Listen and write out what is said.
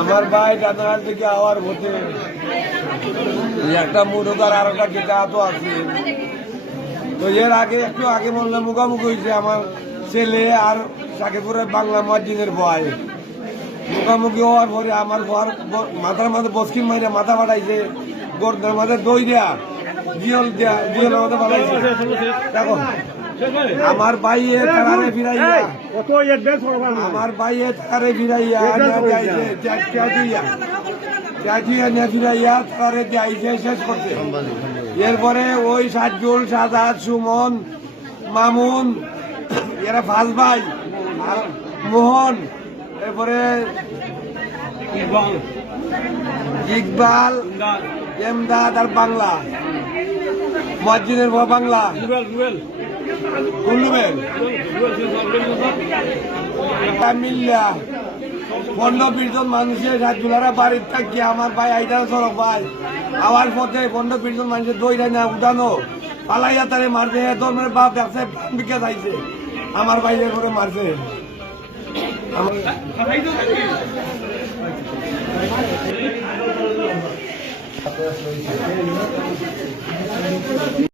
আমার ভাই টানার থেকে আওয়ার হতে একটা মুরগার আর একটা যেটা তো আছে। তো এর আগে একটু আগে বললে মুখামুখি হয়েছে আমার ছেলে আর সাকিবপুরের বাংলা মসজিদের ভয় মুখামুখি হওয়ার পরে আমার মাথার মাঝে বসকিন মাইরে মাথা ফাটাইছে, গোর্দের মাঝে দই দেয়া জিয়ল মাথা ফাটাইছে। দেখো আমার ভাইয়ে তারারে ফিরাইয়া আমার ভাইয়ে তারারে ফিরাইয়া ফিরাইয়া তারারে যাইছে শেষ করতে। এরপরে ওই সাজুল সাজাদ সুমন মামুন এরা ফাজ ভাই আর মোহন, এরপরে ইকবাল এমদাদ আর বাংলা মসজিদের বাংলা মিল্লা 15-20 জন মানুষের সাজুলারা বাড়ির থাকি আমার ভাই আইডা সড়ক ভাই আওয়ার পথে 15-20 জন মানুষের দইরা না উঠানো পালাইয়া তারে মারছে। ধর্মের বাপ ব্যবসায় বিকে যাইছে আমার ভাইয়ের করে মারছে।